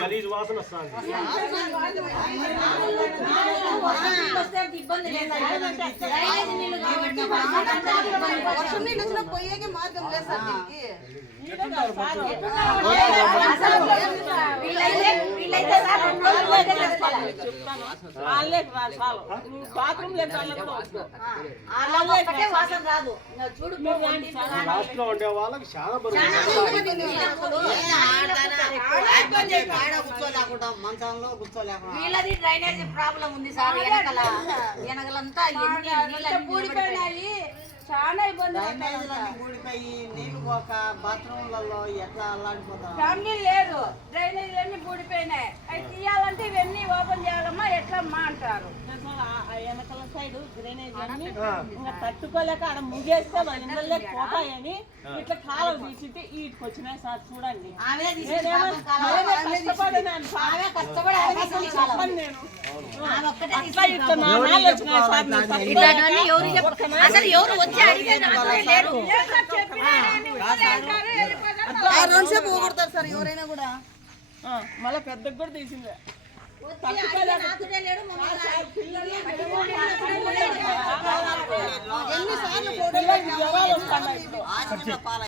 గలీజ్ వాసన వస్తుంది. వర్షం నీళ్ళు వచ్చిన పోయేకి మార్గం లేదు సార్ దీనికి. లాస్ట్ లో ఉండే వాళ్ళకి చాలా మంచంలో కూర్చోలేకుండా వీళ్ళది డ్రైనేజ్ ప్రాబ్లం ఉంది సార్. వెనకలంతా ఊడిపోయినాయి, చాలా ఇబ్బంది. ఊడిపోయి నీళ్లు పోక బాత్రూమ్లలో ఎట్లా అల్లాడిపోతారు. ఫ్యామిలీ లేదు, డ్రైనేజ్ అన్ని ఊడిపోయినాయి. అవి తీయాలంటే ఇవన్నీ ఓపెన్ చేయాలమ్మా ఎట్లమ్మా అంటారు. వెనకాల సైడ్ డ్రైనేజ్ అన్ని ఇంకా తట్టుకోలేక ఆడ ముగేస్తే మన ఇళ్ళల్లో పోతాయని ఇట్లా కాలం తీసింటే వీటికి వచ్చినాయి సార్. చూడండి రెండుసేపు పోగొడతారు సార్ ఎవరైనా కూడా. మళ్ళీ పెద్దకు కూడా తీసిందే ఎన్నిసార్లు